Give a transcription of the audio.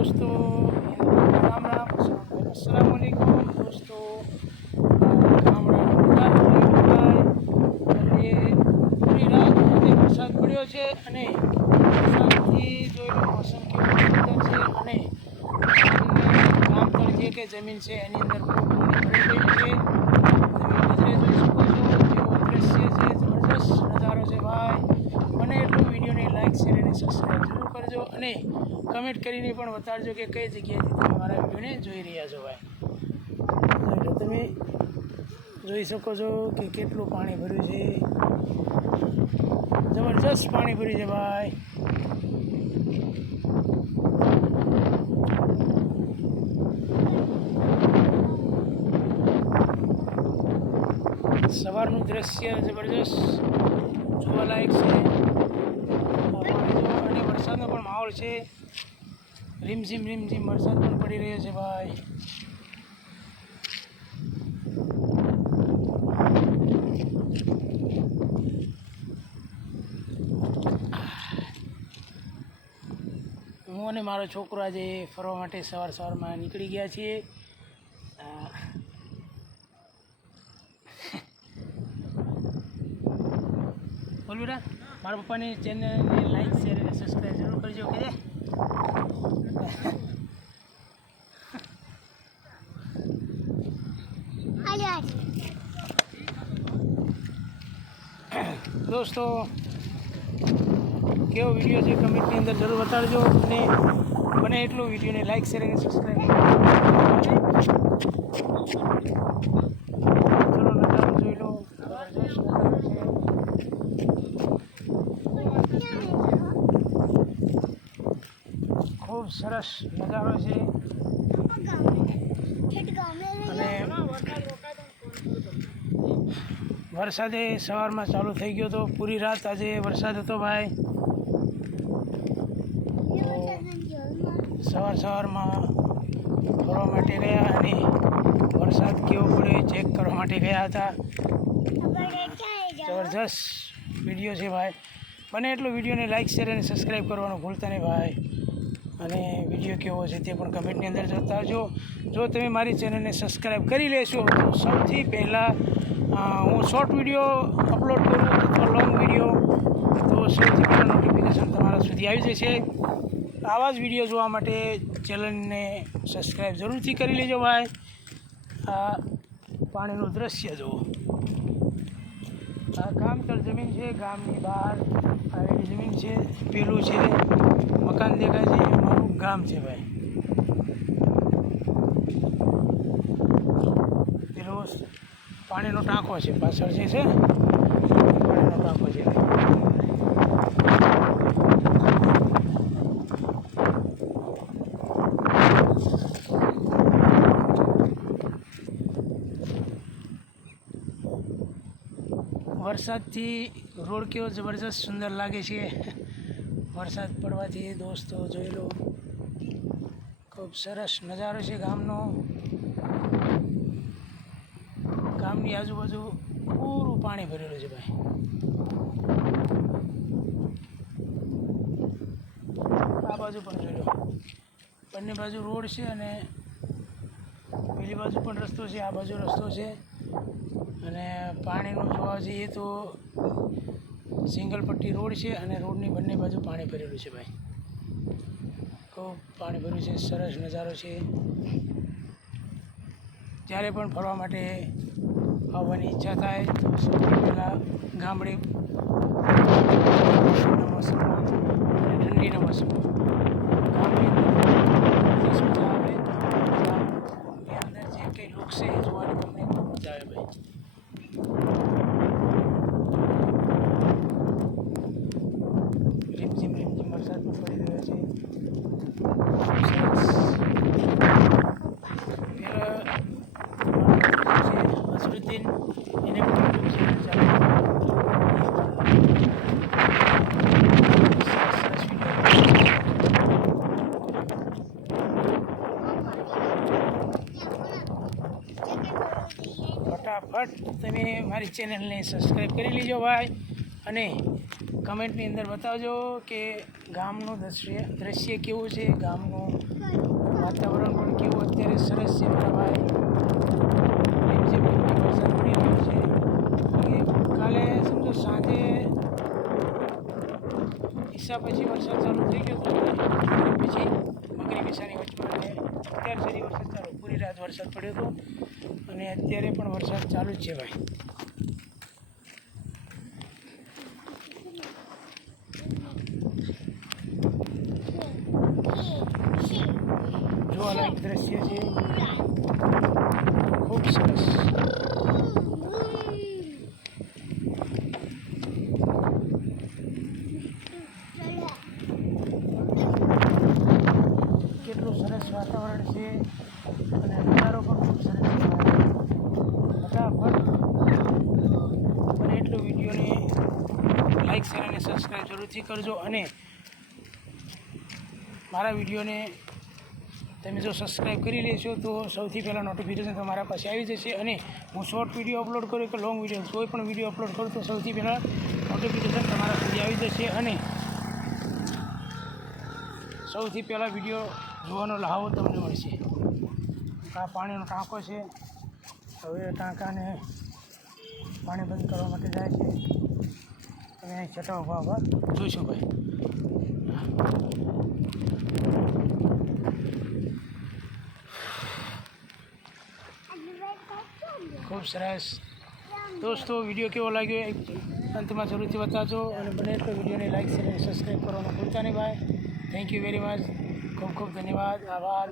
दोस्तों राम राम अस्सलाम वालेकुम दोस्तों ये पूरी रात वरसाद પડ્યો છે અને વરસાદથી જોયેલો મોસમ કેવો સુંદર છે અને ગામ પર જે કે જમીન છે એની અંદર ખૂબ પાણી ભરી ગયું છે. તમે નજરે જોઈ શકો છો કેવો દ્રશ્ય છે, જબરજસ્ત નજારો છે ભાઈ. મને એટલું વિડીયોને લાઈક શેર અને સબસ્ક્રાઈબ જરૂર કરજો અને કમેન્ટ કરીને પણ બતાડજો કે કઈ જગ્યાએથી તમે મારા વિડીયોને જોઈ રહ્યા છો ભાઈ. તો તમે જોઈ શકો છો કે કેટલું પાણી ભર્યું છે, જબરજસ્ત પાણી ભર્યું છે ભાઈ. સવારનું દ્રશ્ય જબરજસ્ત જોવાલાયક છે. અને વરસાદનો પણ માહોલ છે, રીમઝીમ રીમઝીમ વરસાદ પણ પડી રહ્યો છે ભાઈ. હું અને મારો છોકરો આજે ફરવા માટે સવારમાં નીકળી ગયા છીએ. બોલ બેટા, મારા પપ્પાની ચેનલને લાઈક શેર અને સબસ્ક્રાઈબ જરૂર કરજો કે દોસ્તો કેવો વિડીયો છે કમેન્ટની અંદર જરૂર બતાડજો અને બને એટલું વિડીયોને લાઈક શેર અને સબસ્ક્રાઈબ ચલો નજારો જોઈ લો. ખૂબ સરસ નજારો છે અને વરસાદે સવારમાં ચાલુ થઈ ગયો હતો. પૂરી રાત આજે વરસાદ હતો ભાઈ. સવારમાં ફરવા માટે ગયા અને વરસાદ કેવો પડ્યો ચેક કરવા માટે ગયા હતા. જબરજસ્ત વિડીયો છે ભાઈ. બને એટલું વિડીયોને લાઈક શેર અને સબસ્ક્રાઈબ કરવાનું ભૂલતા નહીં ભાઈ. અને વિડીયો કેવો છે તે પણ કમેન્ટની અંદર જતા જો તમે મારી ચેનલને સબસ્ક્રાઈબ કરી લેશો તો સૌથી પહેલાં હું શોર્ટ વિડીયો અપલોડ કરું અથવા લોંગ વિડીયો તો સૌથી પહેલાં નોટિફિકેશન તમારા સુધી આવી જશે. આવા જ વિડીયો જોવા માટે ચેનલને સબસ્ક્રાઈબ જરૂરથી કરી લેજો ભાઈ. આ પાણીનું દ્રશ્ય જુઓ. આ ગામતળ જમીન છે, ગામની બહાર આવેલી જમીન છે. પેલું છે મકાન દેખાય છે, એ મારું ગામ છે ભાઈ. પેલો પાણીનો ટાંકો છે પાછળ જે છે પાણીનો ટાંકો છે. વરસાદથી રોડ કેવો જબરજસ્ત સુંદર લાગે છે. વરસાદ પડવાથી દોસ્તો જોઈ લો ખૂબ સરસ નજારો છે ગામનો. ગામની આજુબાજુ પૂરું પાણી ભરેલું છે ભાઈ. આ બાજુ પણ જોઈ લો, બંને બાજુ રોડ છે અને પેલી બાજુ પણ રસ્તો છે, આ બાજુ રસ્તો છે. અને પાણીનું જોવા જઈએ તો સિંગલ પટ્ટી રોડ છે અને રોડની બંને બાજુ પાણી ભરેલું છે ભાઈ. ખૂબ પાણી ભર્યું છે, સરસ નજારો છે. જ્યારે પણ ફરવા માટે આવવાની ઈચ્છા થાય તો સૌથી પહેલાં ગામડે મોસમમાં અને ઠંડીના મોસમમાં ગામની અંદર આવે. ગામની અંદર જે કંઈ લુક છે એ જોવાની તમને ખૂબ મજા આવે ભાઈ. રીમઝીમ રીમઝીમ વરસાદ પણ પડી રહ્યો છે. અસરુદ્દીન એને પણ ફટાફટ તમે મારી ચેનલને સબસ્ક્રાઈબ કરી લેજો ભાઈ અને કમેન્ટની અંદર બતાવજો કે ગામનું દ્રશ્ય કેવું છે, ગામનું વાતાવરણ પણ કેવું અત્યારે સરસ છે મારા ભાઈ. જેમ વરસાદ પડી રહ્યો છે કે કાલે સમજો સાંજે ઈસા પછી વરસાદ ચાલુ થઈ ગયો હતો, પછી મગરી વિસાની વચમાં અને અત્યાર સુધી વરસાદ ચાલુ, પૂરી રાત વરસાદ પડ્યો હતો અને અત્યારે પણ વરસાદ ચાલુ જ છે ભાઈ. જોવાલાયક દ્રશ્ય છે, ખૂબ સરસ. કેટલું સરસ વાતાવરણ છે અને નજારો પણ ખૂબ સરસ છે. ફટાફટ અને એટલું વિડીયોને લાઈક શેર અને સબસ્ક્રાઈબ જરૂરથી કરજો. અને મારા વિડીયોને તમે જો સબસ્ક્રાઈબ કરી લેશો તો સૌથી પહેલાં નોટિફિકેશન તમારા પાસે આવી જશે. અને હું શોર્ટ વિડીયો અપલોડ કરું કે લોંગ વિડીયો, કોઈ પણ વિડીયો અપલોડ કરું તો સૌથી પહેલાં નોટિફિકેશન તમારા સુધી આવી જશે અને સૌથી પહેલાં વિડીયો જોવાનો લહાવો તમને મળશે. આ પાણીનો ટાંકો છે, હવે ટાંકાને પાણી બંધ કરવા માટે જાય છે. તમે અહીં છટા ઉભા જોઈશું ભાઈ. ખૂબ સરસ. દોસ્તો વિડીયો કેવો લાગ્યો એક અંતમાં જરૂરથી બતાવજો અને બને તો વિડીયોને લાઈક શેર અને સબસ્ક્રાઈબ કરવાનું ભૂલતા નહીં ભાઈ. Thank you very much. ખૂબ ખૂબ ધન્યવાદ, આભાર.